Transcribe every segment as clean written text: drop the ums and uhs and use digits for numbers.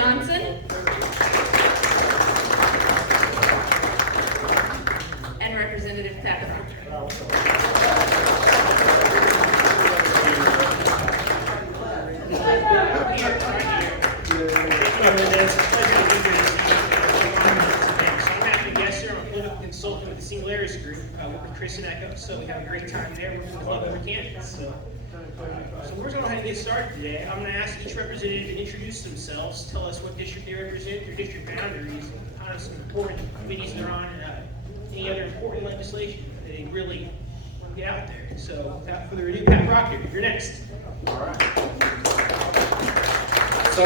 Johnson. And Representative Pat Proctor. Consultant with the Singularities Group, work with Chris and Echo, so we have a great time there working with all the other candidates. So we're going to go ahead and get started today. I'm going to ask each representative to introduce themselves, tell us what district they represent, their district boundaries, kind of some important committees they're on, and any other important legislation that they really want to get out there. So without further ado, Pat Proctor, you're next. All right. So,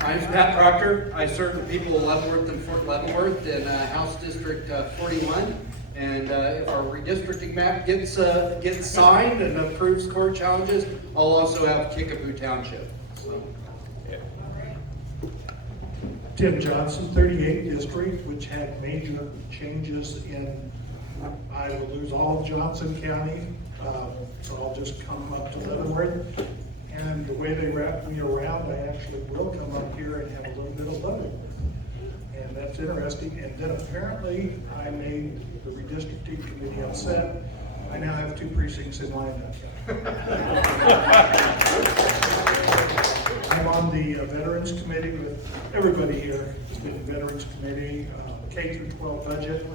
I'm Pat Proctor. I serve the people of Leavenworth and Fort Leavenworth in House District 41. And if our redistricting map gets signed and approves court challenges, I'll also have Kickapoo Township. So, yeah. Tim Johnson, 38th District, which had major changes in, I will lose all of Johnson County, so I'll just come up to Leavenworth. And the way they wrap me around, I actually will come up here and have a little bit of Leavenworth. And that's interesting. And then apparently I made the redistricting committee upset. I now have 2 precincts in lineup. I'm on the Veterans Committee with everybody here. It's been the Veterans Committee, K through 12 budget.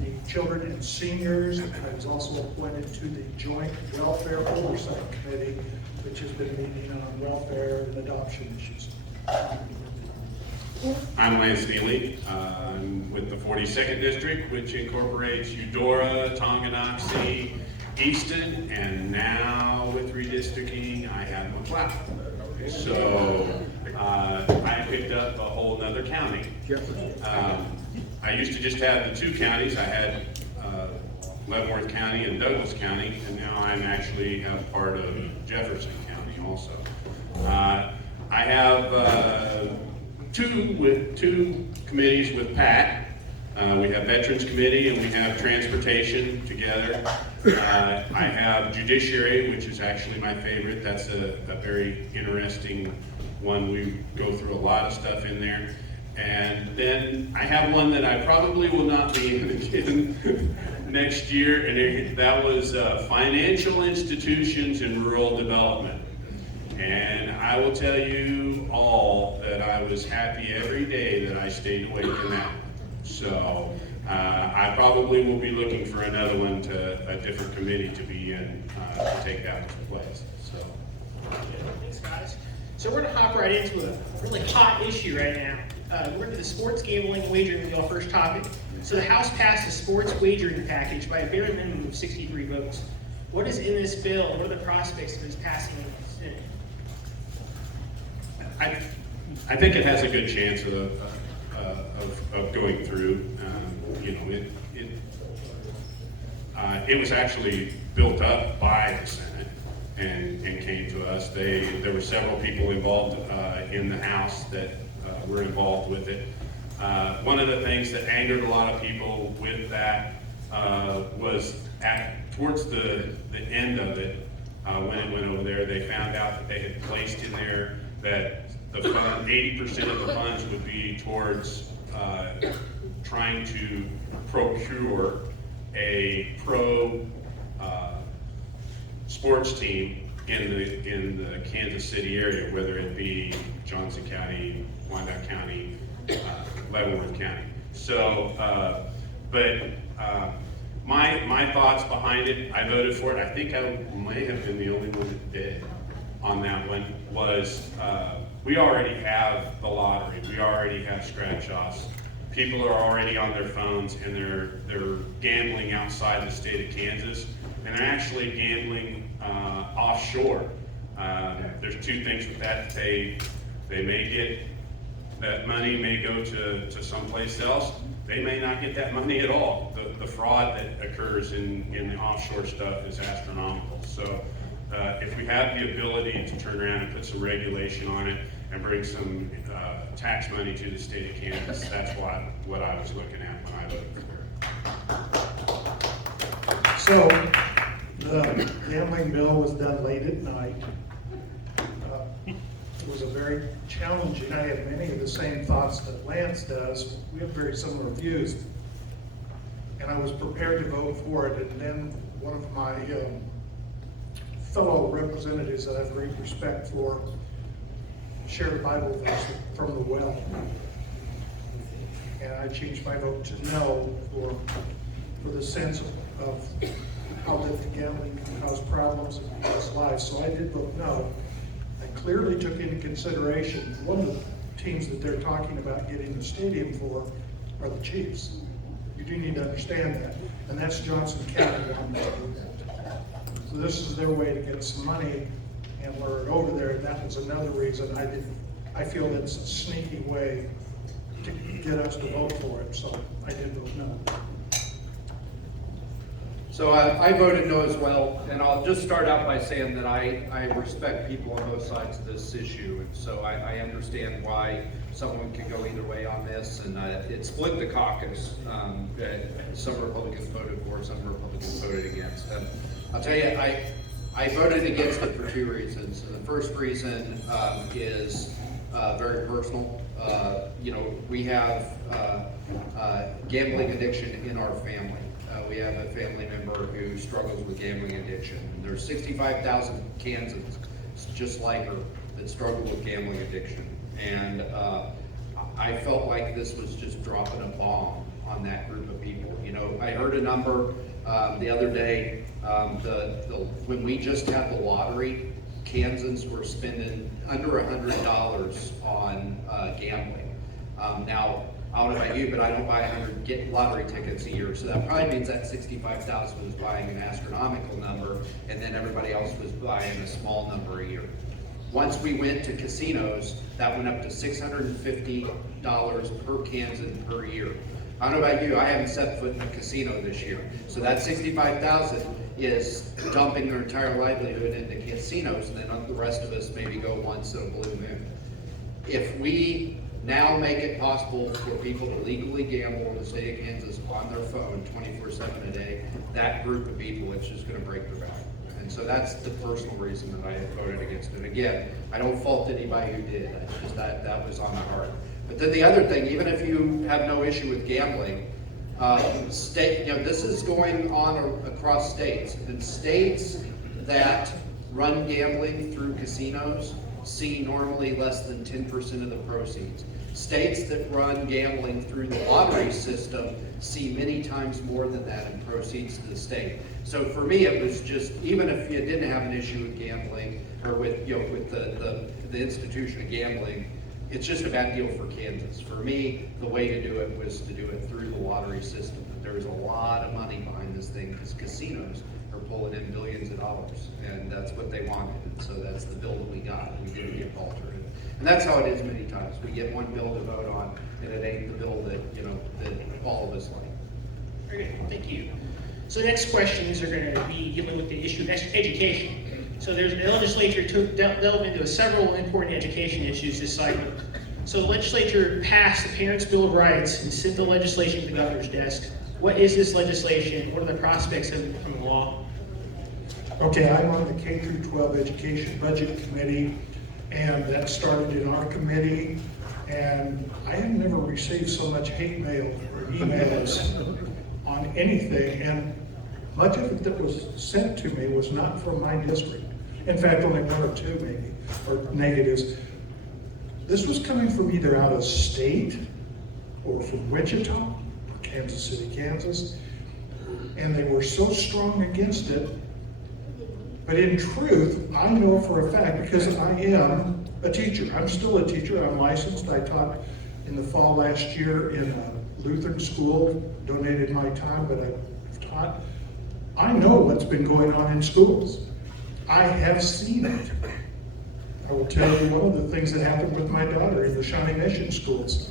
The Children and Seniors. I was also appointed to the Joint Welfare Oversight Committee, which has been meeting on welfare and adoption issues. I'm Lance Neelly. I'm with the 42nd District, which incorporates Eudora, Tonganoxie, Easton, and now with redistricting, I have McLeod. So I picked up a whole nother county. I used to just have the 2 counties. I had Leavenworth County and Douglas County, and now I'm actually a part of Jefferson County also. I have two committees with Pat. We have Veterans Committee and we have Transportation together. I have Judiciary, which is actually my favorite. That's a very interesting one. We go through a lot of stuff in there. And then I have one that I probably will not be in again next year, and that was Financial Institutions and Rural Development. And I will tell you all that I was happy every day that I stayed away from that. So I probably will be looking for another one, a different committee to be in to take that place. So. Thanks, guys. So we're going to hop right into a really hot issue right now. We're into the sports gambling and wagering with our first topic. So the House passed a sports wagering package by a bare minimum of 63 votes. What is in this bill? What are the prospects of its passing in the Senate? I think it has a good chance of going through. It was actually built up by the Senate and came to us. There were several people involved in the House that were involved with it. One of the things that angered a lot of people with that was towards the end of it, when it went over there, they found out that they had placed in there that the fund, 80% of the funds would be towards trying to procure a pro sports team in the Kansas City area, whether it be Johnson County, Wyandotte County, Leavenworth County. So, my thoughts behind it, I voted for it. I think I may have been the only one that did on that one. Was we already have the lottery, we already have scratch-offs. People are already on their phones and they're gambling outside the state of Kansas, and they're actually gambling offshore. There's 2 things with that. They may get that money, may go to someplace else. They may not get that money at all. The fraud that occurs in the offshore stuff is astronomical. So if we have the ability to turn around and put some regulation on it and bring some tax money to the state of Kansas, that's what I was looking at when I voted for it. So the gambling bill was done late at night. It was a very challenging, I have many of the same thoughts that Lance does. We have very similar views. And I was prepared to vote for it, and then one of my fellow representatives that I have great respect for shared a Bible verse from the well. And I changed my vote to no for the sense of how that gambling can cause problems in people's lives. So I did vote no. I clearly took into consideration one of the teams that they're talking about getting the stadium for are the Chiefs. You do need to understand that. And that's Johnson County wanting to do that. So this is their way to get some money and lure it over there. And that was another reason I feel it's a sneaky way to get us to vote for it. So I did vote no. So I voted no as well, and I'll just start out by saying that I respect people on both sides of this issue, and so I understand why someone can go either way on this, and it split the caucus. Some Republicans voted for, some Republicans voted against. And I'll tell you, I voted against it for two reasons. And the first reason is very personal. We have gambling addiction in our family. We have a family member who struggles with gambling addiction. And there's 65,000 Kansans just like her that struggle with gambling addiction. And I felt like this was just dropping a bomb on that group of people. I heard a number the other day, when we just had the lottery, Kansans were spending under $100 on gambling. Now, I don't know about you, but I don't buy 100 lottery tickets a year, so that probably means that 65,000 was buying an astronomical number, and then everybody else was buying a small number a year. Once we went to casinos, that went up to $650 per Kansan per year. I don't know about you, I haven't set foot in a casino this year, so that 65,000 is dumping their entire livelihood into casinos, and then the rest of us maybe go once in a blue moon. If we now make it possible for people to legally gamble in the state of Kansas on their phone 24/7 a day, that group of people, it's just going to break their back. And so that's the personal reason that I voted against it. Again, I don't fault anybody who did. It's just that was on my heart. But then the other thing, even if you have no issue with gambling, this is going on across states. And states that run gambling through casinos see normally less than 10% of the proceeds. States that run gambling through the lottery system see many times more than that in proceeds to the state. So for me, it was just, even if you didn't have an issue with gambling or with the institution of gambling, it's just a bad deal for Kansas. For me, the way to do it was to do it through the lottery system. There was a lot of money behind this thing because casinos are pulling in billions of dollars, and that's what they wanted. And so that's the bill that we got. We didn't get altered. And that's how it is many times. We get one bill to vote on, and it ain't the bill that that all of us like. Very good, thank you. So the next questions are going to be dealing with the issue of education. So the legislature delved into several important education issues this cycle. So the legislature passed the Parents' Bill of Rights and sent the legislation to the governor's desk. What is this legislation? What are the prospects of it from the law? Okay, I'm on the K through 12 Education Budget Committee, and that started in our committee, and I have never received so much hate mail or emails on anything, and much of it that was sent to me was not from my district. In fact, only one or two maybe, or negatives. This was coming from either out of state or from Wichita or Kansas City, Kansas, and they were so strong against it. But in truth, I know for a fact, because I am a teacher. I'm still a teacher. I'm licensed. I taught in the fall last year in a Lutheran school, donated my time, but I've taught. I know what's been going on in schools. I have seen it. I will tell you one of the things that happened with my daughter in the Shawnee Mission schools.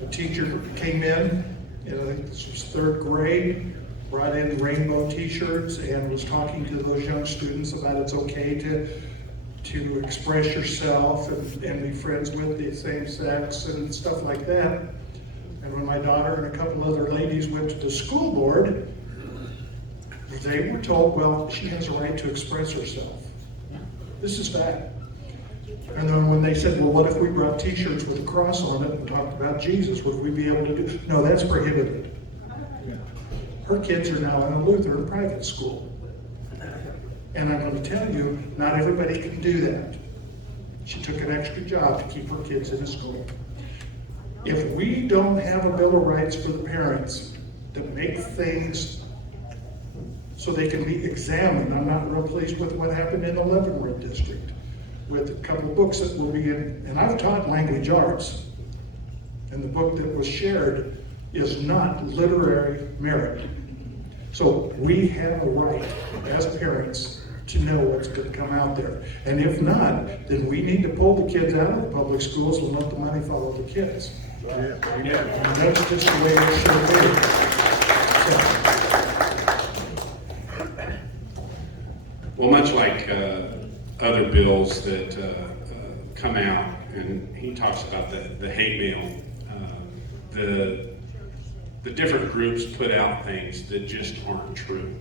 A teacher came in, I think this was 3rd grade, brought in rainbow t-shirts and was talking to those young students about it's okay to express yourself and be friends with the same sex and stuff like that. And when my daughter and a couple other ladies went to the school board, they were told, well, she has a right to express herself. This is fact. And then when they said, well, what if we brought t-shirts with a cross on it and talked about Jesus, would we be able to do? No, that's prohibited. Her kids are now in a Lutheran private school. And I'm going to tell you, not everybody can do that. She took an extra job to keep her kids in a school. If we don't have a Bill of Rights for the parents that make things so they can be examined, I'm not real pleased with what happened in the Leavenworth district with a couple of books that will be in, and I've taught language arts, and the book that was shared is not literary merit. So we have a right as parents to know what's going to come out there. And if not, then we need to pull the kids out of the public schools and let the money follow the kids. And that's just the way it should be. Well, much like other bills that come out, and he talks about the hate mail, the different groups put out things that just aren't true.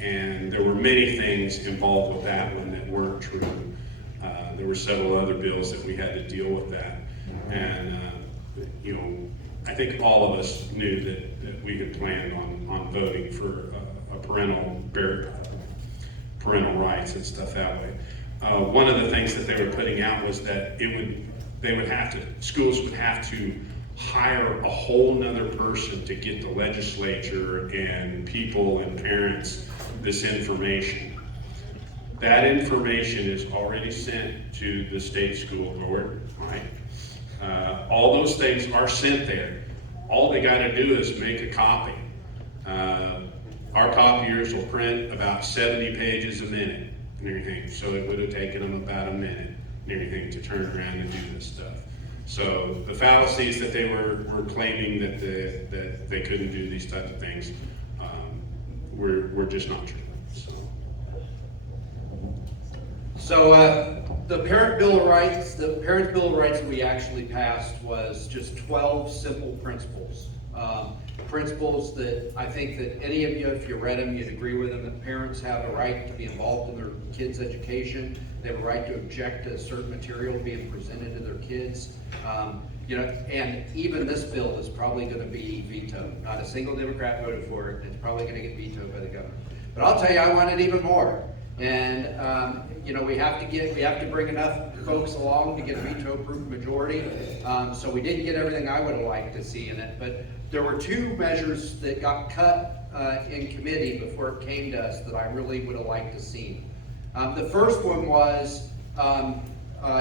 And there were many things involved with that one that weren't true. There were several other bills that we had to deal with that. And, you know, I think all of us knew that we had planned on voting for a parental rights and stuff that way. One of the things that they were putting out was that schools would have to hire a whole nother person to get the legislature and people and parents this information. That information is already sent to the state school board, right? All those things are sent there. All they got to do is make a copy. Our copiers will print about 70 pages a minute and everything, so it would have taken them about a minute and everything to turn around and do this stuff. So the fallacies that they were claiming that they couldn't do these types of things were just not true. So the Parent Bill of Rights, the Parent Bill of Rights that we actually passed was just 12 simple principles. Principles that I think that any of you, if you read them, you'd agree with them, that parents have a right to be involved in their kids' education. They have a right to object to certain material being presented to their kids. You know, and even this bill is probably going to be vetoed. Not a single Democrat voted for it. It's probably going to get vetoed by the governor. But I'll tell you, I want it even more. And you know, we have to bring enough folks along to get a veto-proof majority. So we didn't get everything I would have liked to see in it, but there were two measures that got cut in committee before it came to us that I really would have liked to see. The first one was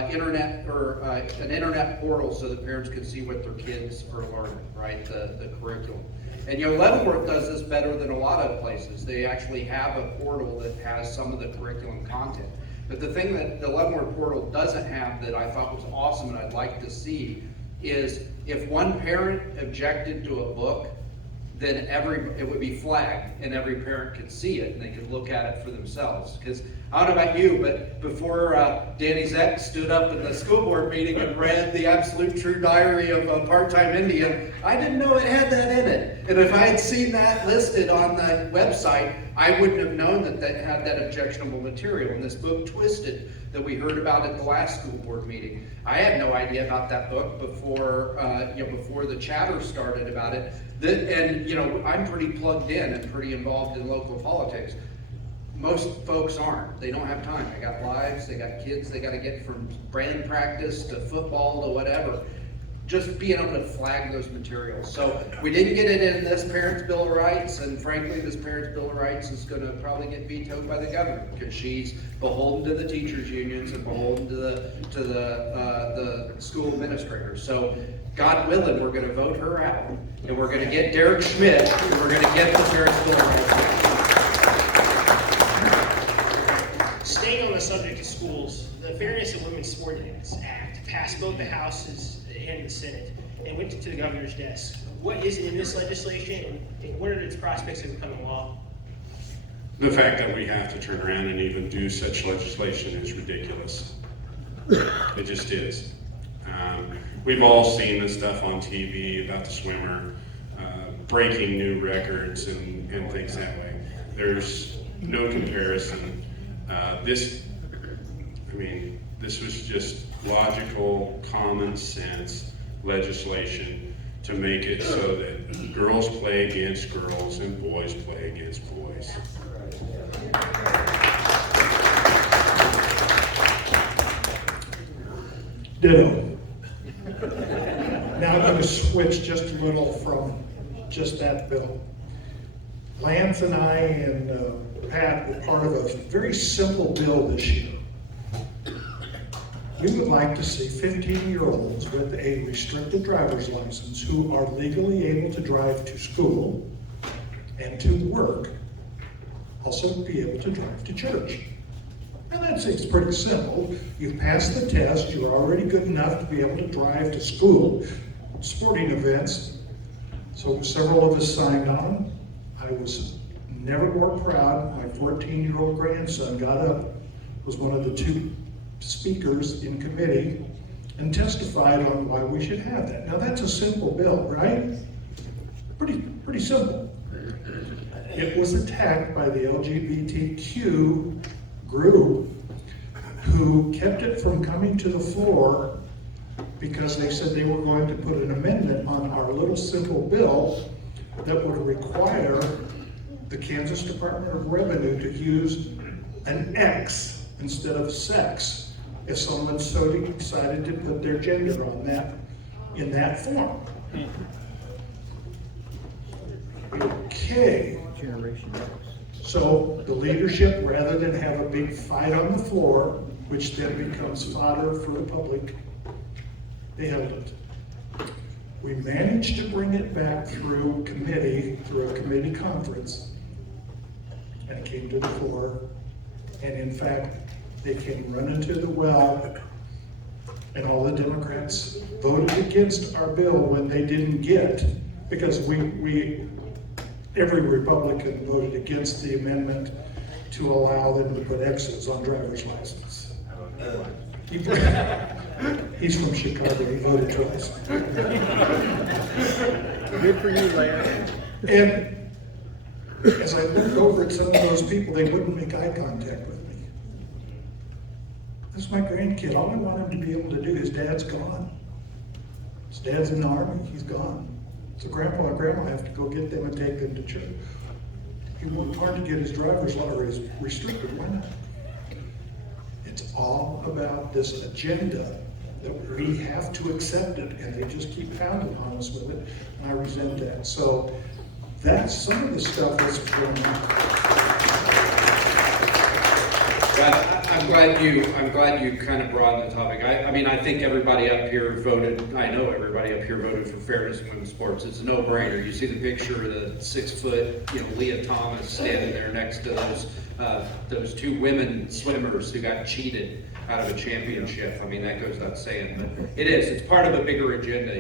internet or an internet portal so that parents could see what their kids are learning, right? The curriculum. And you know, Leavenworth does this better than a lot of places. They actually have a portal that has some of the curriculum content. But the thing that the Leavenworth portal doesn't have that I thought was awesome and I'd like to see is if one parent objected to a book, then it would be flagged and every parent could see it and they could look at it for themselves. Because I don't know about you, but before Danny Zek stood up in the school board meeting and read the absolute true diary of a part-time Indian, I didn't know it had that in it. And if I had seen that listed on the website, I wouldn't have known that that had that objectionable material. And this book, Twisted, that we heard about at the last school board meeting, I had no idea about that book before before the chatter started about it. And you know, I'm pretty plugged in and pretty involved in local politics. Most folks aren't. They don't have time. They got lives, they got kids, they got to get from band practice to football to whatever. Just being able to flag those materials. So we didn't get it in this Parents' Bill of Rights, and frankly, this Parents' Bill of Rights is going to probably get vetoed by the governor because she's beholden to the teachers' unions and beholden to the school administrators. So God willing, we're going to vote her out, and we're going to get Derek Schmidt, and we're going to get the Parents' Bill of Rights. Staying on the subject of schools, the Fairness in Women's Sports Act passed both the Houses and the Senate and went to the governor's desk. What is in this legislation and what are its prospects of becoming law? The fact that we have to turn around and even do such legislation is ridiculous. It just is. We've all seen the stuff on TV about the swimmer breaking new records and things that way. There's no comparison. This was just logical, common sense legislation to make it so that girls play against girls and boys play against boys. Ditto. Now I'm going to switch just a little from just that bill. Lance and I and Pat were part of a very simple bill this year. We would like to see 15-year-olds with a restricted driver's license who are legally able to drive to school and to work also be able to drive to church. Now that seems pretty simple. You've passed the test, you're already good enough to be able to drive to school, sporting events. So several of us signed on. I was never more proud. My 14-year-old grandson got up, was one of the two speakers in committee, and testified on why we should have that. Now that's a simple bill, right? Pretty simple. It was attacked by the LGBTQ group who kept it from coming to the floor because they said they were going to put an amendment on our little simple bill that would require the Kansas Department of Revenue to use an X instead of sex if someone so decided to put their gender on that, in that form. Okay. So the leadership, rather than have a big fight on the floor, which then becomes fodder for the public, they held it. We managed to bring it back through committee, through a committee conference, and it came to the floor. And in fact, they came running to the well, and all the Democrats voted against our bill when they didn't get, because every Republican voted against the amendment to allow them to put X's on driver's license. He's from Chicago, he voted twice. Good for you, Lance. And as I looked over at some of those people, they wouldn't make eye contact with me. That's my grandkid. All I want him to be able to do, his dad's gone. His dad's in the army, he's gone. So grandpa and grandma have to go get them and take them to church. He worked hard to get his driver's license restricted, why not? It's all about this agenda that we have to accept it, and they just keep pounding on us with it, and I resent that. So that's some of the stuff that's going on. I'm glad you kind of broadened the topic. I mean, I think everybody up here voted, I know everybody up here voted for fairness in women's sports. It's a no-brainer. You see the picture of the 6-foot, Leah Thomas standing there next to those two women swimmers who got cheated out of a championship. I mean, that goes without saying, but it is. It's part of a bigger agenda.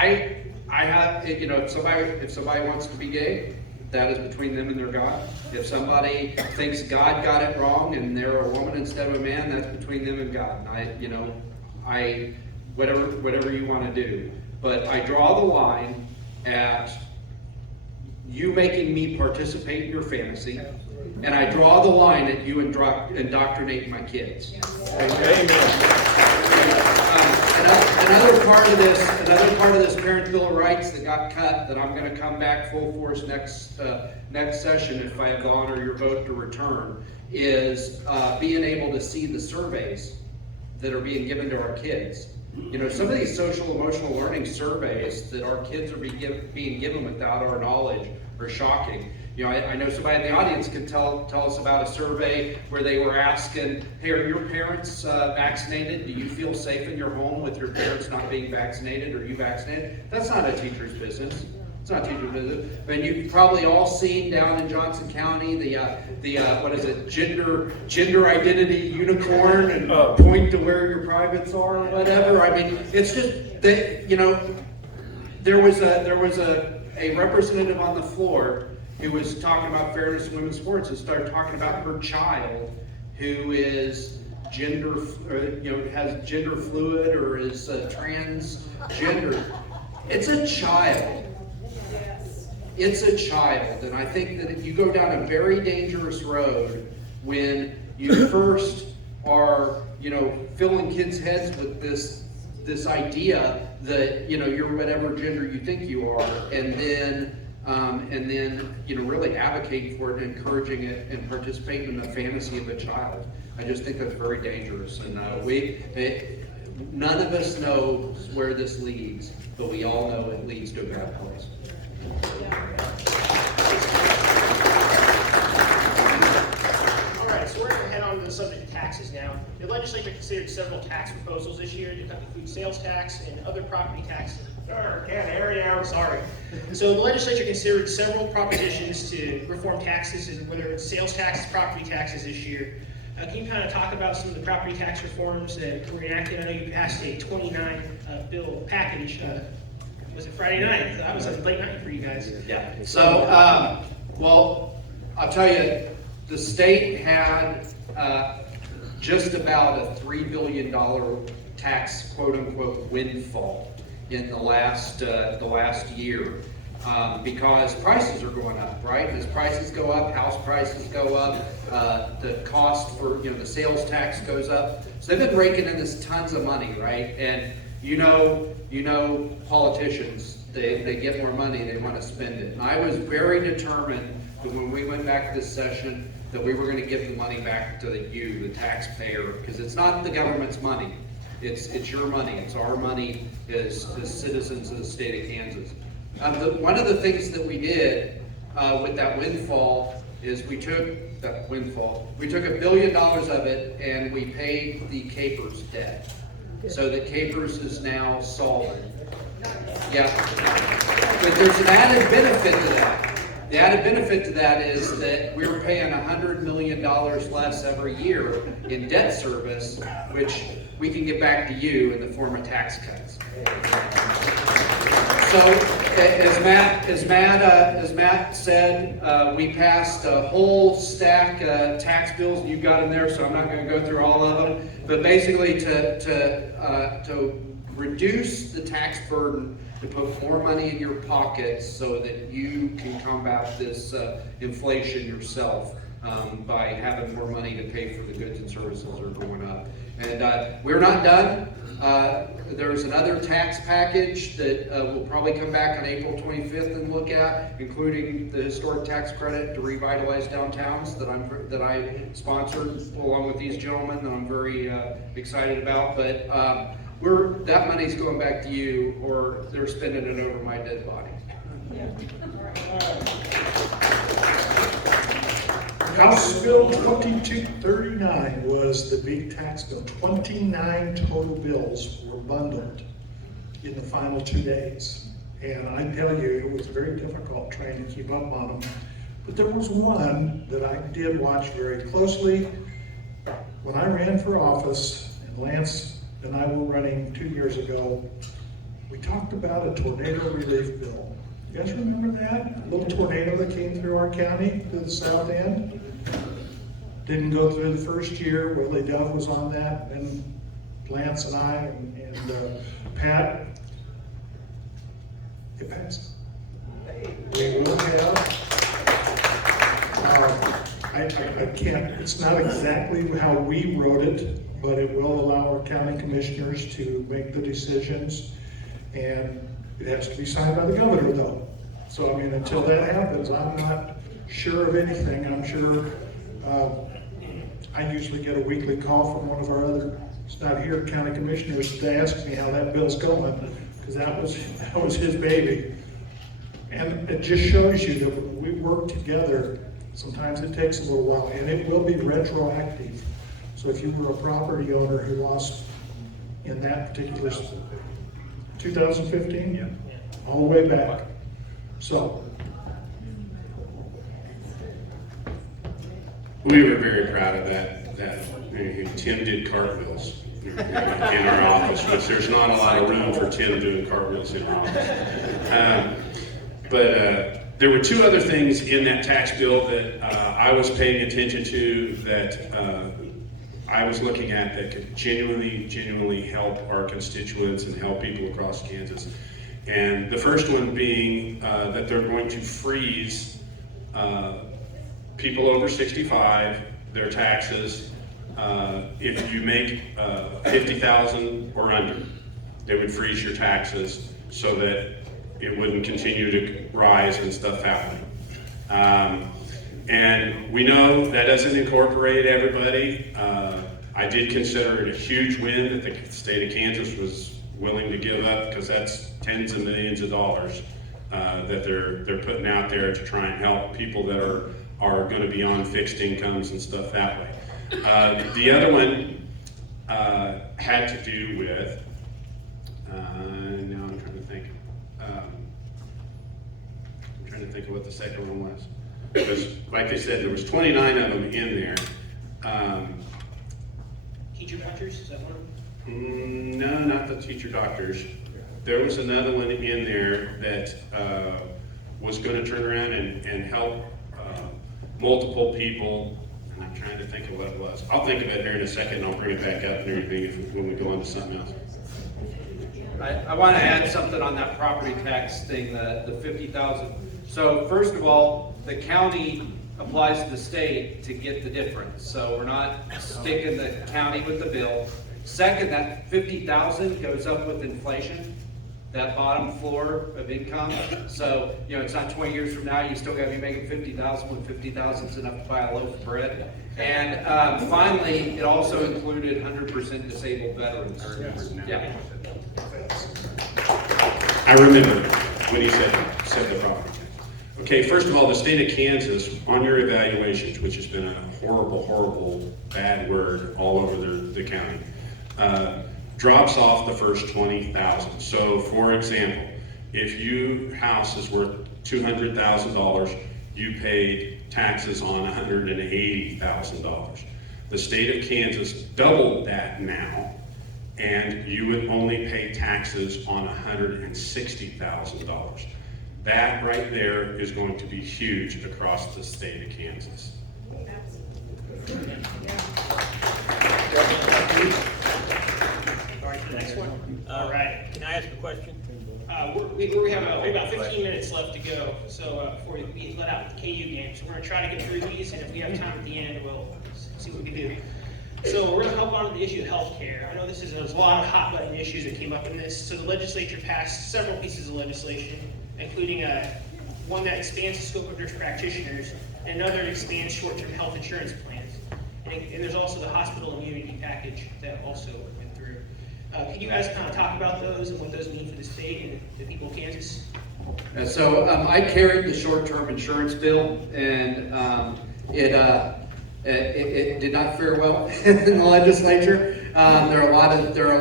I have, if somebody wants to be gay, that is between them and their God. If somebody thinks God got it wrong and they're a woman instead of a man, that's between them and God. And whatever you want to do. But I draw the line at you making me participate in your fantasy, and I draw the line at you indoctrinating my kids. Another part of this Parents' Bill of Rights that got cut, that I'm going to come back full force next session if I have the honor of your vote to return, is being able to see the surveys that are being given to our kids. Some of these social emotional learning surveys that our kids are being given without our knowledge are shocking. I know somebody in the audience could tell us about a survey where they were asking, hey, are your parents vaccinated? Do you feel safe in your home with your parents not being vaccinated? Are you vaccinated? That's not a teacher's business. It's not a teacher's business. I mean, you've probably all seen down in Johnson County the what is it, gender identity unicorn, and point to where your privates are or whatever. I mean, it's just that, there was a representative on the floor who was talking about fairness in women's sports and started talking about her child who is has gender fluid or is transgender. It's a child. It's a child, and I think that if you go down a very dangerous road when you first are, filling kids' heads with this idea that, you're whatever gender you think you are, and then, really advocating for it, and encouraging it, and participating in the fantasy of a child. I just think that's very dangerous, and none of us know where this leads, but we all know it leads to a bad place. All right, so we're going to head on to the subject of taxes now. The legislature considered several tax proposals this year to cut the food sales tax and other property taxes. Sorry. So the legislature considered several propositions to reform taxes, whether it's sales taxes, property taxes this year. Can you kind of talk about some of the property tax reforms that were enacted? I know you passed a 29 bill package. Was it Friday night? That was a late night for you guys. Yeah. So, well, I'll tell you, the state had just about a $3 billion tax, quote unquote, windfall in the last year. Because prices are going up, right? As prices go up, house prices go up, the cost for, the sales tax goes up. So they've been raking in this tons of money, right? And politicians, they get more money, they want to spend it. And I was very determined that when we went back to this session, that we were going to give the money back to you, the taxpayer, because it's not the government's money. It's your money. It's our money as citizens of the state of Kansas. One of the things that we did with that windfall is we took $1 billion of it and we paid the Capers debt. So the Capers is now solvent. Yeah. But there's an added benefit to that. The added benefit to that is that we're paying $100 million less every year in debt service, which we can get back to you in the form of tax cuts. So, as Matt said, we passed a whole stack of tax bills, and you've got them there, so I'm not going to go through all of them. But basically, to reduce the tax burden, to put more money in your pockets so that you can combat this inflation yourself by having more money to pay for the goods and services that are going up. And we're not done. There's another tax package that will probably come back on April 25th and look at, including the historic tax credit to revitalize downtowns that I sponsored along with these gentlemen that I'm very excited about. But that money's going back to you, or they're spending it over my dead body. House Bill 2239 was the big tax bill. 29 total bills were bundled in the final 2 days. And I tell you, it was very difficult trying to keep up on them. But there was one that I did watch very closely. When I ran for office, and Lance and I were running 2 years ago, we talked about a tornado relief bill. You guys remember that? A little tornado that came through our county, through the south end? Didn't go through the first year. Willie Dove was on that, and Lance and I and Pat. It passed. We will have, I can't, it's not exactly how we wrote it, but it will allow our county commissioners to make the decisions, and it has to be signed by the governor though. So I mean, until that happens, I'm not sure of anything. I'm sure, I usually get a weekly call from one of our other, it's not here, county commissioners to ask me how that bill's going, because that was his baby. And it just shows you that when we work together, sometimes it takes a little while, and it will be retroactive. So if you were a property owner who lost in that particular 2015, yeah, all the way back. So we were very proud of that. Tim did cartwheels in our office, which there's not a lot of room for Tim doing cartwheels in our office. But there were two other things in that tax bill that I was paying attention to, that I was looking at, that could genuinely help our constituents and help people across Kansas. And the first one being that they're going to freeze people over 65, their taxes if you make 50,000 or under, they would freeze your taxes so that it wouldn't continue to rise and stuff happening. And we know that doesn't incorporate everybody. I did consider it a huge win that the state of Kansas was willing to give up, because that's tens of millions of dollars that they're putting out there to try and help people that are going to be on fixed incomes and stuff that way. The other one had to do with, now I'm trying to think. I'm trying to think of what the second one was. Because, like I said, there was 29 of them in there. Teacher doctors, is that one? No, not the teacher doctors. There was another one in there that was going to turn around and help multiple people. And I'm trying to think of what it was. I'll think of it here in a second, and I'll bring it back up and everything when we go on to something else. I want to add something on that property tax thing, the 50,000. So first of all, the county applies to the state to get the difference. So we're not sticking the county with the bill. Second, that 50,000 goes up with inflation, that bottom floor of income. So, it's not 20 years from now, you still gotta be making 50,000 when 50,000 is enough to buy a loaf of bread. And finally, it also included 100% disabled veterans. Yeah. I remember when he said the property tax. Okay, first of all, the state of Kansas, on your evaluations, which has been a horrible, horrible, bad word all over the county, drops off the first 20,000. So, for example, if your house is worth $200,000, you paid taxes on $180,000. The state of Kansas doubled that now, and you would only pay taxes on $160,000. That right there is going to be huge across the state of Kansas. All right, the next one. All right. Can I ask a question? We have about 15 minutes left to go, so before we let out the KU game. So we're going to try to get through these, and if we have time at the end, we'll see what we can do. So we're going to hop on to the issue of health care. I know there's a lot of hot button issues that came up in this. So the legislature passed several pieces of legislation, including one that expands the scope of nurse practitioners, and another that expands short-term health insurance plans. And there's also the hospital immunity package that also went through. Can you guys kind of talk about those and what those mean for the state and the people of Kansas? So I carried the short-term insurance bill, and it did not fare well in the legislature. There are a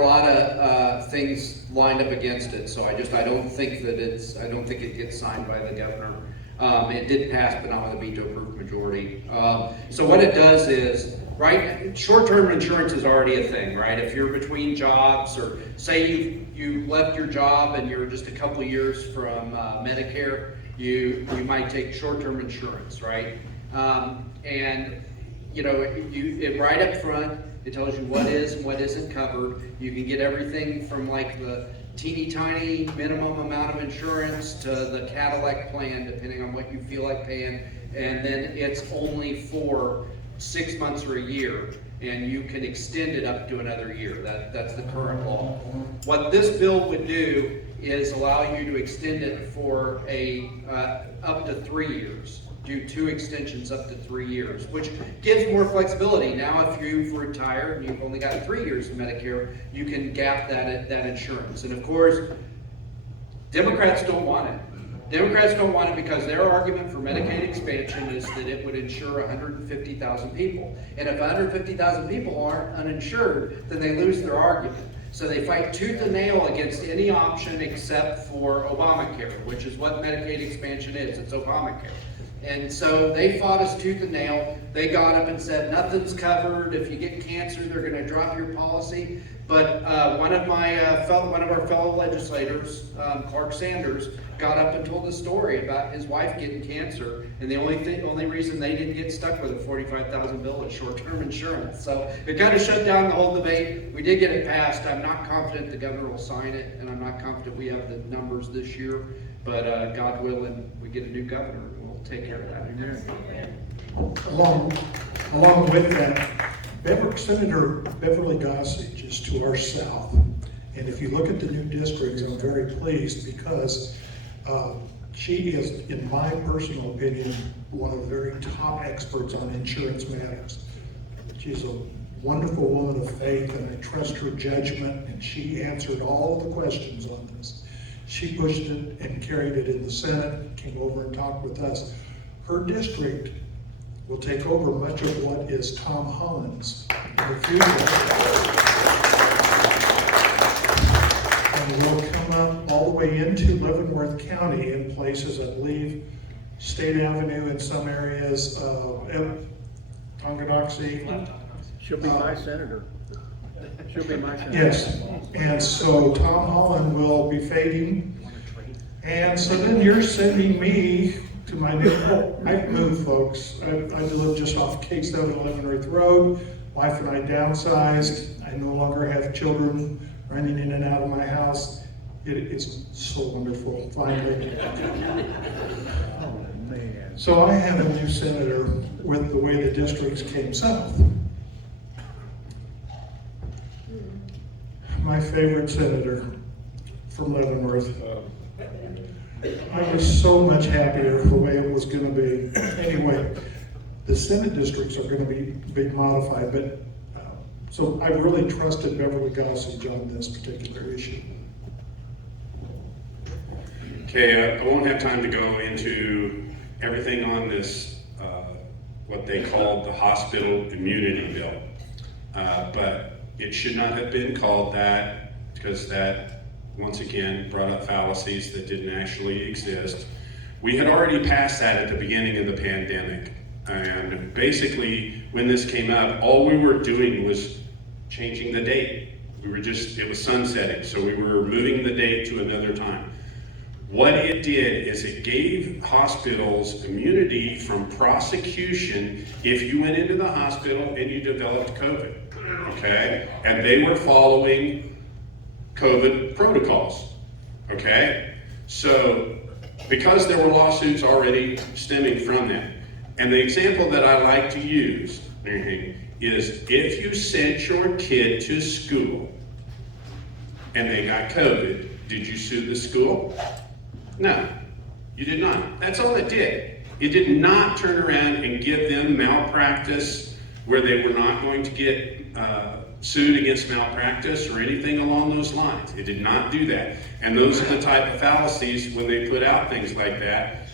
lot of things lined up against it. So I don't think it gets signed by the governor. It did pass, but not with a veto-proof majority. So what it does is, right, short-term insurance is already a thing, right? If you're between jobs, or say you left your job and you're just a couple of years from Medicare, you might take short-term insurance, right? And right up front, it tells you what is and what isn't covered. You can get everything from like the teeny tiny minimum amount of insurance to the Cadillac plan, depending on what you feel like paying. And then it's only for 6 months or a year, and you can extend it up to another year. That's the current law. What this bill would do is allow you to extend it for up to 3 years. Do 2 extensions up to 3 years, which gives more flexibility. Now, if you've retired and you've only got 3 years of Medicare, you can gap that insurance. And of course, Democrats don't want it. Democrats don't want it because their argument for Medicaid expansion is that it would insure 150,000 people. And if 150,000 people aren't uninsured, then they lose their argument. So they fight tooth and nail against any option except for Obamacare, which is what Medicaid expansion is. It's Obamacare. And so they fought us tooth and nail. They got up and said, nothing's covered. If you get cancer, they're going to drop your policy. But one of our fellow legislators, Clark Sanders, got up and told the story about his wife getting cancer, and the only reason they didn't get stuck with a $45,000 bill is short-term insurance. So it kind of shut down the whole debate. We did get it passed. I'm not confident the governor will sign it, and I'm not confident we have the numbers this year. But God willing, we get a new governor, and we'll take care of that. Along with that, Senator Beverly Gossage is to our south. And if you look at the new districts, I'm very pleased because she is, in my personal opinion, one of the very top experts on insurance matters. She's a wonderful woman of faith, and I trust her judgment, and she answered all of the questions on this. She pushed it and carried it in the Senate, came over and talked with us. Her district will take over much of what is Tom Holland's in the future. And will come up all the way into Leavenworth County in places, I believe, State Avenue in some areas, Tonganoxie. She'll be my senator. She'll be my senator. Yes, and so Tom Holland will be fading. And so then you're sending me to my new home. I've moved, folks. I live just off K7 Leavenworth Road. Wife and I downsized. I no longer have children running in and out of my house. It is so wonderful, finally. Oh, man. So I have a new senator with the way the districts came south. My favorite senator from Leavenworth. I was so much happier the way it was going to be. Anyway, the Senate districts are going to be modified, but so I really trusted Beverly Gossage on this particular issue. Okay, I won't have time to go into everything on this, what they called the hospital immunity bill. But it should not have been called that, because that, once again, brought up fallacies that didn't actually exist. We had already passed that at the beginning of the pandemic. And basically, when this came up, all we were doing was changing the date. It was sunsetting, so we were moving the date to another time. What it did is it gave hospitals immunity from prosecution if you went into the hospital and you developed COVID, okay? And they were following COVID protocols, okay? So, because there were lawsuits already stemming from that, and the example that I like to use is if you sent your kid to school and they got COVID, did you sue the school? No, you did not. That's all it did. It did not turn around and give them malpractice where they were not going to get sued against malpractice or anything along those lines. It did not do that. And those are the type of fallacies when they put out things like that.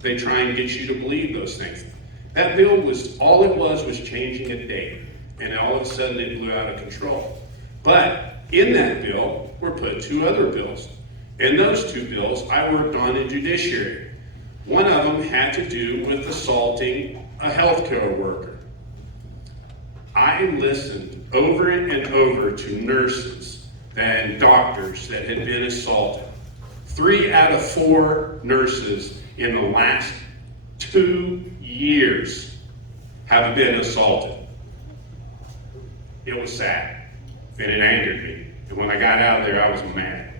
They try and get you to believe those things. That bill was, all it was changing a date. And all of a sudden it blew out of control. But in that bill were put two other bills. And those two bills I worked on in judiciary. One of them had to do with assaulting a healthcare worker. I listened over and over to nurses and doctors that had been assaulted. 3 out of 4 nurses in the last 2 years have been assaulted. It was sad, and it angered me. And when I got out of there, I was mad.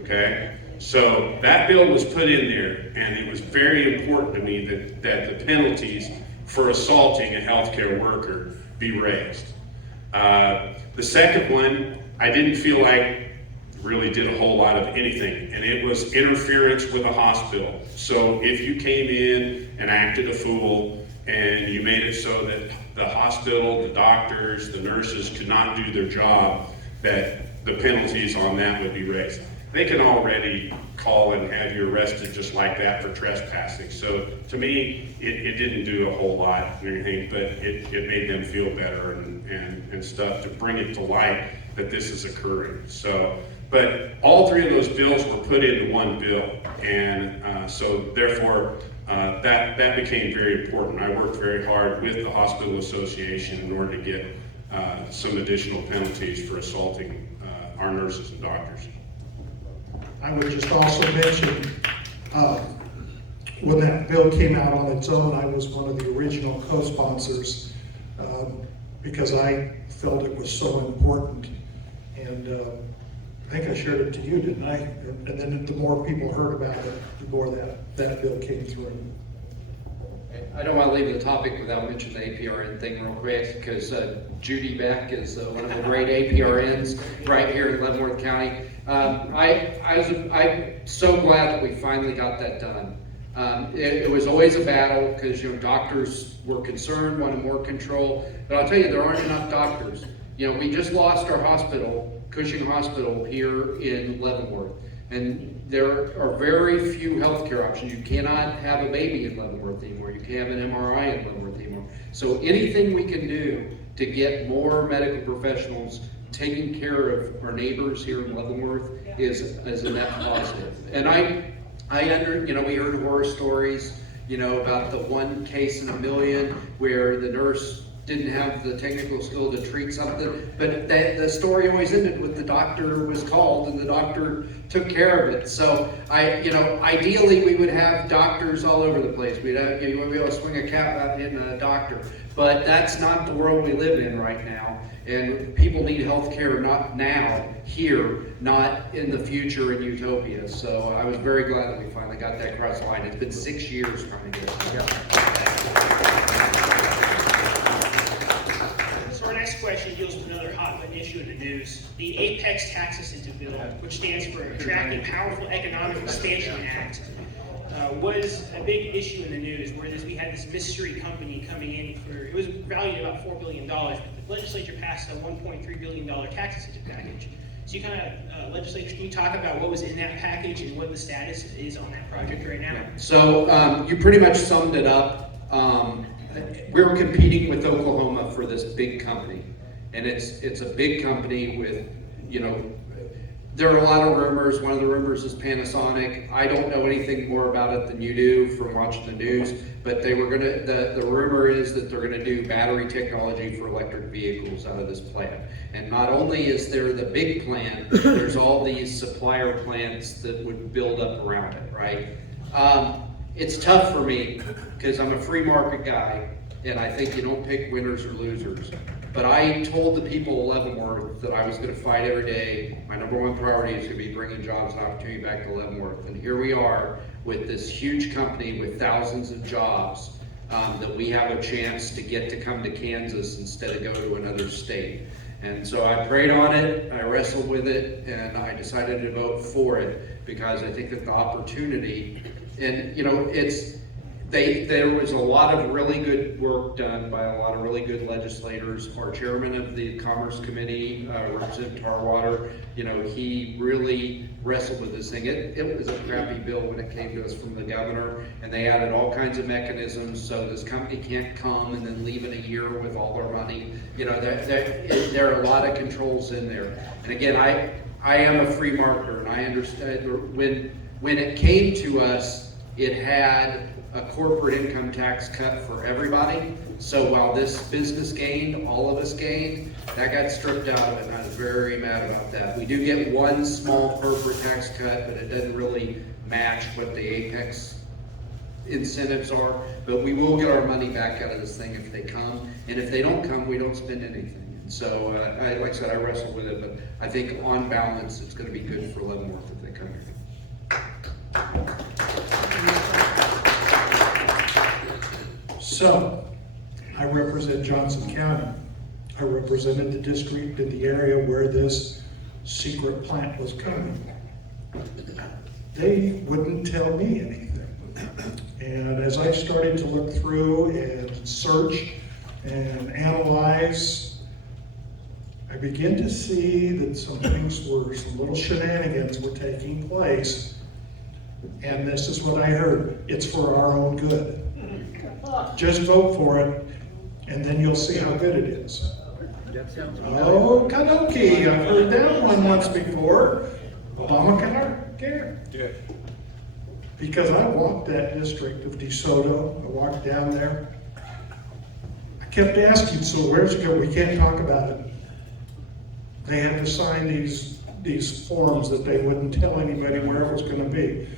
Okay? So that bill was put in there, and it was very important to me that the penalties for assaulting a healthcare worker be raised. The second one, I didn't feel like really did a whole lot of anything, and it was interference with a hospital. So if you came in and acted a fool, and you made it so that the hospital, the doctors, the nurses could not do their job, that the penalties on that would be raised. They can already call and have you arrested just like that for trespassing. So to me, it didn't do a whole lot or anything, but it made them feel better and stuff to bring it to light that this is occurring. So, but all 3 of those bills were put into one bill, and so therefore that became very important. I worked very hard with the hospital association in order to get some additional penalties for assaulting our nurses and doctors. I would just also mention, when that bill came out on its own, I was one of the original co-sponsors because I felt it was so important. And I think I shared it to you, didn't I? And then the more people heard about it, the more that bill came through. I don't want to leave the topic without mentioning the APRN thing real quick, because Judy Beck is one of the great APRNs right here in Leavenworth County. I'm so glad that we finally got that done. It was always a battle because doctors were concerned, wanted more control. But I'll tell you, there aren't enough doctors. We just lost our hospital, Cushing Hospital here in Leavenworth, and there are very few healthcare options. You cannot have a baby in Leavenworth anymore. You can't have an MRI in Leavenworth anymore. So anything we can do to get more medical professionals taking care of our neighbors here in Leavenworth is a net positive. And we heard horror stories, about the one case in a million where the nurse didn't have the technical skill to treat something, but the story always ended with the doctor was called and the doctor took care of it. So ideally we would have doctors all over the place. We'd have, you would be able to swing a cat without hitting a doctor, but that's not the world we live in right now. And people need health care not now, here, not in the future in utopia. So I was very glad that we finally got that across the line. It's been 6 years trying to get it. So our next question deals with another hot button issue in the news. The Apex Tax Incentive Bill, which stands for Attracting Powerful Economic Expansion Act, was a big issue in the news, where we had this mystery company coming in it was valued at about $4 billion, but the legislature passed a $1.3 billion tax incentive package. So legislature, can you talk about what was in that package and what the status is on that project right now? Yeah. So you pretty much summed it up. We're competing with Oklahoma for this big company, and it's a big company with, there are a lot of rumors. One of the rumors is Panasonic. I don't know anything more about it than you do from watching the news, but the rumor is that they're gonna do battery technology for electric vehicles out of this plant. And not only is there the big plant, there's all these supplier plants that would build up around it, right? It's tough for me because I'm a free market guy, and I think you don't pick winners or losers. But I told the people of Leavenworth that I was going to fight every day. My number one priority is going to be bringing jobs and opportunity back to Leavenworth. And here we are with this huge company with thousands of jobs that we have a chance to get to come to Kansas instead of go to another state. And so I prayed on it, I wrestled with it, and I decided to vote for it because I think that the opportunity, and there was a lot of really good work done by a lot of really good legislators. Our chairman of the Commerce Committee, Representative Tarwater, he really wrestled with this thing. It was a crappy bill when it came to us from the governor, and they added all kinds of mechanisms so this company can't come and then leave in a year with all their money. There are a lot of controls in there. And again, I am a free marketer, and I understand when it came to us, it had a corporate income tax cut for everybody. So while this business gained, all of us gained, that got stripped out of it, and I was very mad about that. We do get one small corporate tax cut, but it doesn't really match what the Apex incentives are. But we will get our money back out of this thing if they come, and if they don't come, we don't spend anything. And so, like I said, I wrestled with it, but I think on balance, it's going to be good for Leavenworth if they come here. So, I represent Johnson County. I represented the district in the area where this secret plant was coming. They wouldn't tell me anything. And as I started to look through and search and analyze, I began to see that some little shenanigans were taking place. And this is what I heard: it's for our own good. Just vote for it, and then you'll see how good it is. That sounds Oh, Kadoki, I've heard that one once before. Obamacare? Yeah. Because I walked that district of DeSoto, I walked down there. I kept asking, so where's it go? We can't talk about it. They had to sign these forms that they wouldn't tell anybody where it was going to be.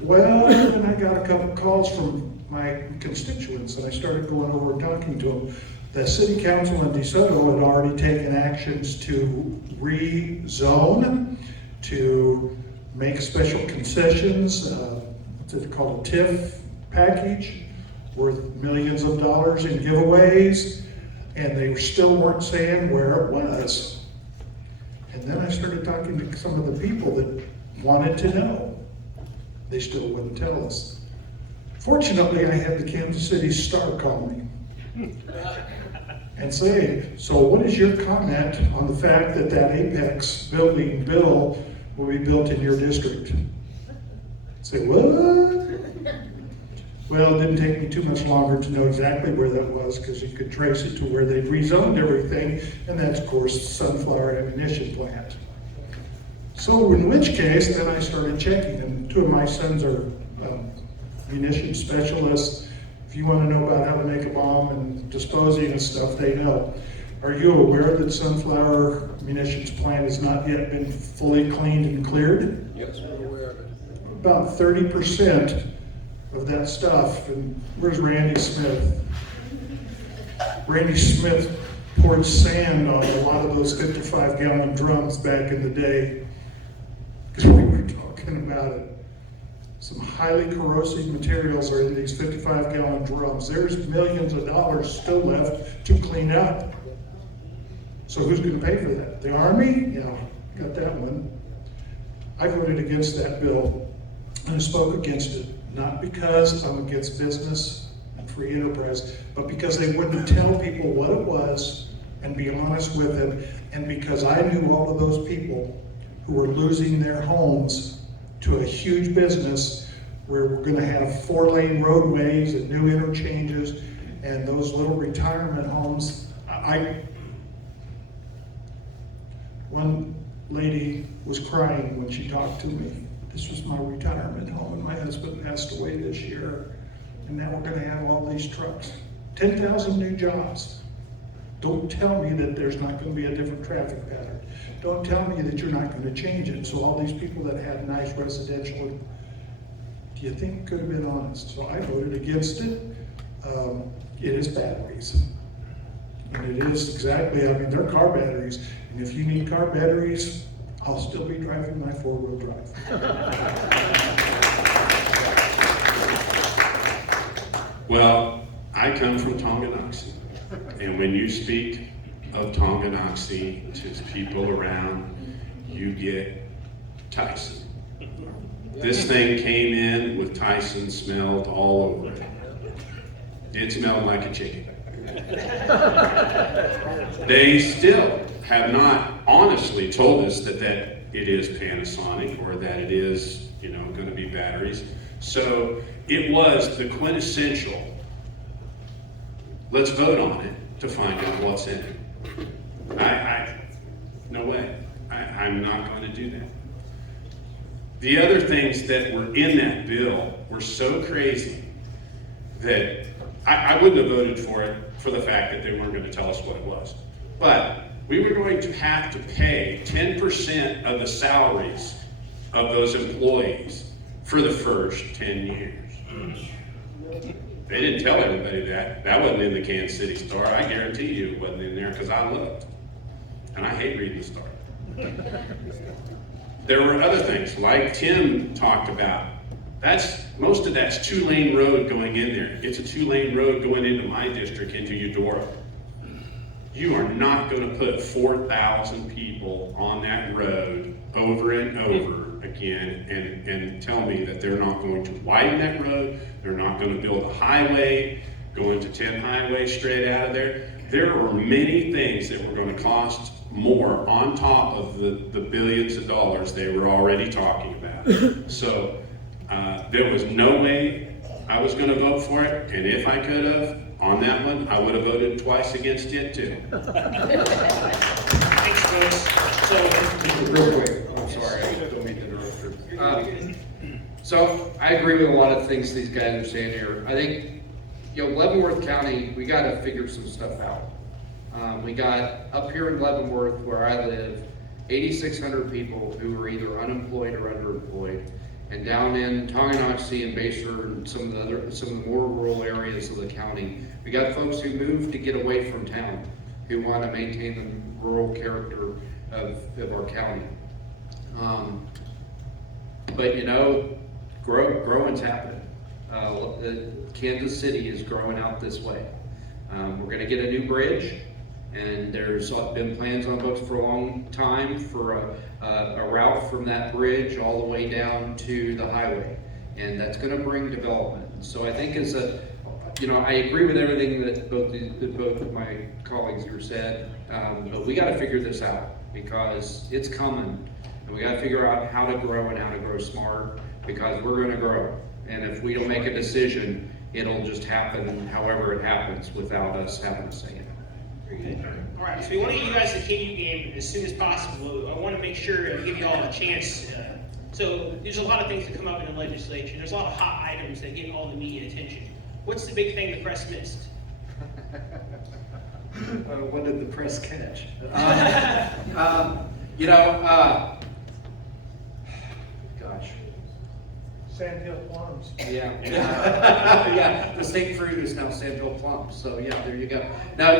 Well, then I got a couple calls from my constituents, and I started going over and talking to them. The city council in DeSoto had already taken actions to rezone, to make special concessions, what's it called, a TIF package, worth millions of dollars in giveaways, and they still weren't saying where it was. And then I started talking to some of the people that wanted to know. They still wouldn't tell us. Fortunately, I had the Kansas City Star call me and say, so what is your comment on the fact that that Apex building bill will be built in your district? Say, what? Well, it didn't take me too much longer to know exactly where that was, because you could trace it to where they'd rezoned everything, and that's, of course, Sunflower Ammunition Plant. So in which case, then I started checking, and two of my sons are munition specialists. If you want to know about how to make a bomb and disposing and stuff, they know. Are you aware that Sunflower Munitions Plant has not yet been fully cleaned and cleared? Yes, we're aware of it. About 30% of that stuff, and where's Randy Smith? Randy Smith poured sand on a lot of those 55-gallon drums back in the day, because we were talking about it. Some highly corrosive materials are in these 55-gallon drums. There's millions of dollars still left to clean up. So who's going to pay for that? The Army? Yeah, got that one. I voted against that bill, and I spoke against it, not because I'm against business and free enterprise, but because they wouldn't tell people what it was and be honest with them, and because I knew all of those people who were losing their homes to a huge business where we're going to have 4-lane roadways and new interchanges and those little retirement homes. One lady was crying when she talked to me. This was my retirement home, and my husband passed away this year, and now we're going to have all these trucks. 10,000 new jobs. Don't tell me that there's not going to be a different traffic pattern. Don't tell me that you're not going to change it. So all these people that had nice residential, do you think could have been honest? So I voted against it. It is batteries. And it is exactly, I mean, they're car batteries. And if you need car batteries, I'll still be driving my 4-wheel drive. Well, I come from Tonganoxie, and when you speak of Tonganoxie to people around, you get Tyson. This thing came in with Tyson smelled all over it. It smelled like a chicken. They still have not honestly told us that it is Panasonic or that it is, going to be batteries. So it was the quintessential, let's vote on it to find out what's in it. No way. I'm not going to do that. The other things that were in that bill were so crazy that I wouldn't have voted for it for the fact that they weren't going to tell us what it was. But we were going to have to pay 10% of the salaries of those employees for the first 10 years. They didn't tell everybody that. That wasn't in the Kansas City Star. I guarantee you it wasn't in there because I looked. And I hate reading the Star. There were other things like Tim talked about. Most of that's 2-lane road going in there. It's a 2-lane road going into my district, into Eudora. You are not going to put 4,000 people on that road over and over again and tell me that they're not going to widen that road, they're not going to build a highway, going to 10 highway straight out of there. There were many things that were going to cost more on top of the billions of dollars they were already talking about. So there was no way I was going to vote for it, and if I could have, on that one, I would have voted twice against it too. Thanks, folks. So, Real quick, I'm sorry, I don't mean to interrupt you. So I agree with a lot of things these guys are saying here. I think, Leavenworth County, we got to figure some stuff out. We got up here in Leavenworth, where I live, 8,600 people who are either unemployed or underemployed. And down in Tonganoxie and Basehor and some of the more rural areas of the county, we got folks who moved to get away from town, who want to maintain the rural character of our county. But growing's happening. Kansas City is growing out this way. We're gonna get a new bridge, and there's been plans on books for a long time for a route from that bridge all the way down to the highway. And that's gonna bring development. So I think I agree with everything that both of my colleagues here said, but we gotta figure this out because it's coming. And we gotta figure out how to grow and how to grow smart because we're gonna grow. And if we don't make a decision, it'll just happen however it happens without us having to say it. Very good. All right, so we want to get you guys the KU game as soon as possible. I want to make sure to give you all a chance. So there's a lot of things that come up in the legislature. There's a lot of hot items that get all the media attention. What's the big thing the press missed? What did the press catch? Gosh. Sandhill plums. Yeah. Yeah, the state fruit is now Sandhill plums, so yeah, there you go. Now,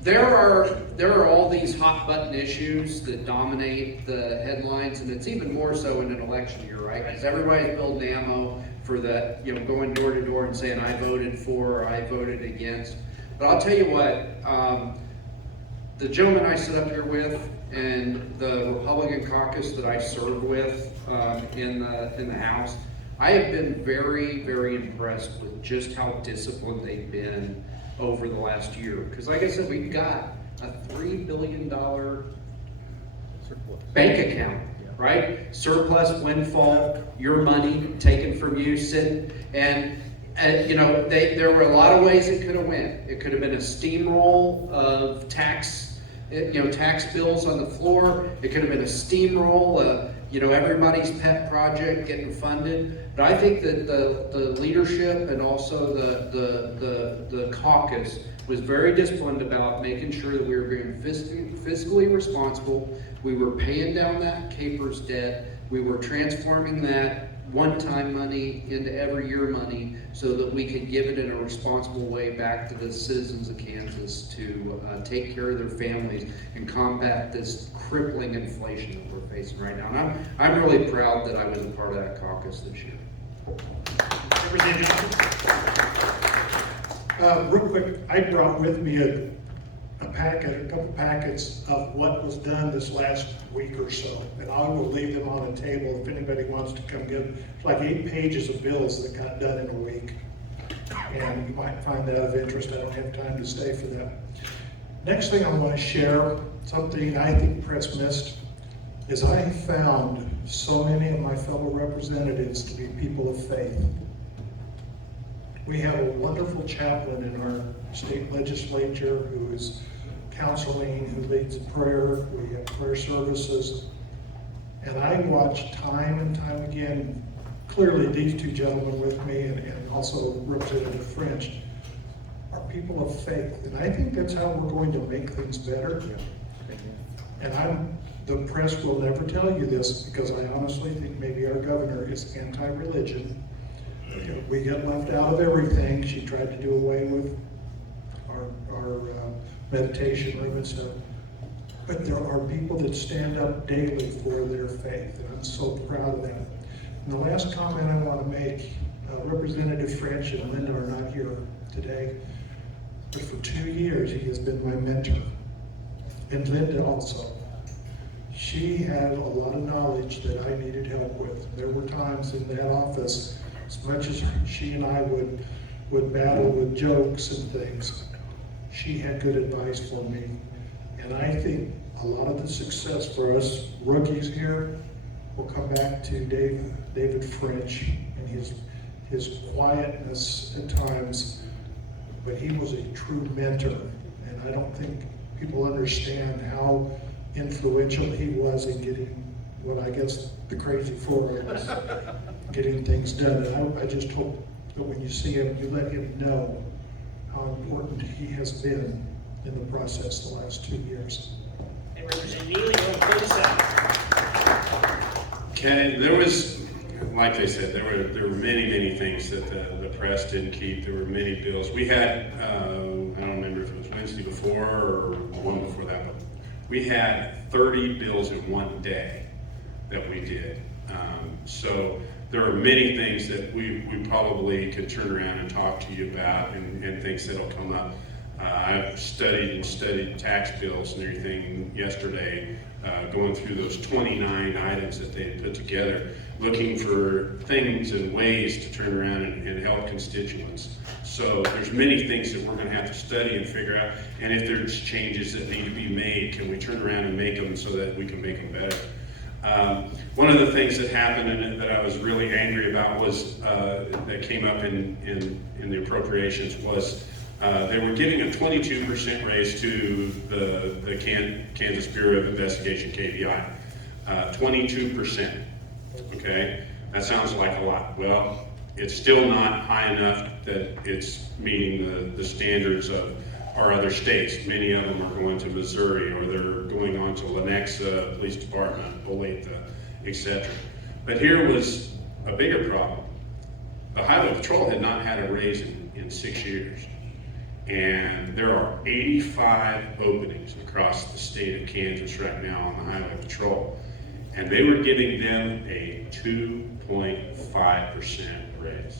there are all these hot button issues that dominate the headlines, and it's even more so in an election year, right? Because everybody's building ammo for that, going door to door and saying, I voted for, or I voted against. But I'll tell you what, the gentleman I sit up here with and the Republican caucus that I serve with in the House, I have been very, very impressed with just how disciplined they've been over the last year. Because like I said, we've got a $3 billion bank account, right? Surplus, windfall, your money taken from you, and there were a lot of ways it could have went. It could have been a steamroll of tax bills on the floor. It could have been a steamroll of, everybody's pet project getting funded. But I think that the leadership and also the caucus was very disciplined about making sure that we were being fiscally responsible. We were paying down that CAPERS debt. We were transforming that one-time money into every year money so that we could give it in a responsible way back to the citizens of Kansas to take care of their families and combat this crippling inflation that we're facing right now. And I'm really proud that I was a part of that caucus this year. Real quick, I brought with me a couple packets of what was done this last week or so, and I will leave them on the table if anybody wants to come get them. It's like 8 pages of bills that got done in a week, and you might find that of interest. I don't have time to stay for that. Next thing I want to share, something I think the press missed, is I found so many of my fellow representatives to be people of faith. We have a wonderful chaplain in our state legislature who is counseling, who leads prayer. We have prayer services. And I watch time and time again, clearly these two gentlemen with me and also Representative French are people of faith. And I think that's how we're going to make things better. And the press will never tell you this because I honestly think maybe our governor is anti-religion. We get left out of everything. She tried to do away with our meditation room and stuff. But there are people that stand up daily for their faith, and I'm so proud of that. And the last comment I want to make, Representative French and Linda are not here today, but for 2 years he has been my mentor. And Linda also. She had a lot of knowledge that I needed help with. There were times in that office, as much as she and I would battle with jokes and things, she had good advice for me. And I think a lot of the success for us rookies here will come back to David French and his quietness at times, but he was a true mentor. And I don't think people understand how influential he was in getting what I guess the crazy four of us, getting things done. And I just hope that when you see him, you let him know how important he has been in the process the last 2 years. And Representative Neelly, you want to close us out? Ken, there was, like I said, there were many things that the press didn't keep. There were many bills. We had, I don't remember if it was Wednesday before or one before that, but we had 30 bills in one day that we did. So there are many things that we probably could turn around and talk to you about, and things that'll come up. I've studied tax bills and everything yesterday, going through those 29 items that they had put together, looking for things and ways to turn around and help constituents. So there's many things that we're going to have to study and figure out, and if there's changes that need to be made, can we turn around and make them so that we can make them better? One of the things that happened and that I was really angry about was that came up in the appropriations was they were giving a 22% raise to the Kansas Bureau of Investigation, KBI. 22%. Okay, that sounds like a lot. Well, it's still not high enough that it's meeting the standards of our other states. Many of them are going to Missouri, or they're going on to Lenexa Police Department, Olathe, etc. But here was a bigger problem. The Highway Patrol had not had a raise in 6 years. And there are 85 openings across the state of Kansas right now on the Highway Patrol. And they were giving them a 2.5% raise.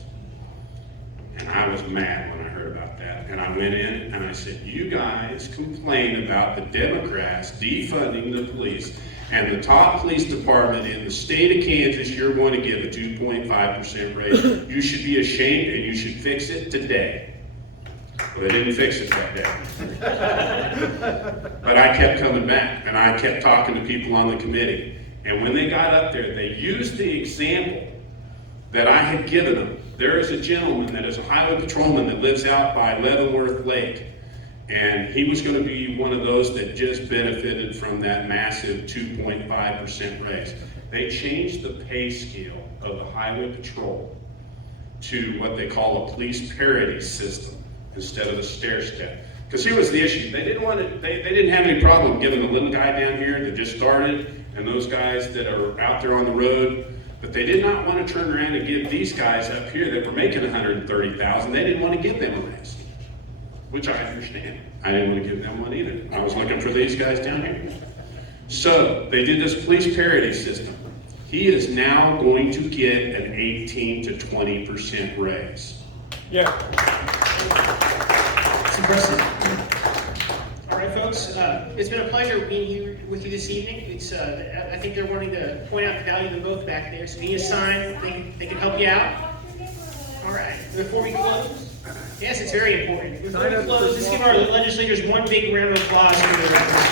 And I was mad when I heard about that. And I went in and I said, you guys complain about the Democrats defunding the police, and the top police department in the state of Kansas, you're going to give a 2.5% raise. You should be ashamed, and you should fix it today. Well, they didn't fix it that day. But I kept coming back, and I kept talking to people on the committee. And when they got up there, they used the example that I had given them. There is a gentleman that is a highway patrolman that lives out by Leavenworth Lake. And he was going to be one of those that just benefited from that massive 2.5% raise. They changed the pay scale of the highway patrol to what they call a police parity system instead of the stair step. Because here was the issue. They didn't have any problem giving the little guy down here that just started and those guys that are out there on the road. But they did not want to turn around and give these guys up here that were making $130,000. They didn't want to give them a raise, which I understand. I didn't want to give them one either. I was looking for these guys down here. So they did this police parity system. He is now going to get an 18 to 20% raise. Yeah. It's impressive. All right, folks, it's been a pleasure being here with you this evening. I think they're wanting to point out the value of them both back there. So if you need a sign, they can help you out. All right, before we close, yes, it's very important. Before we close, let's give our legislators one big round of applause for their efforts.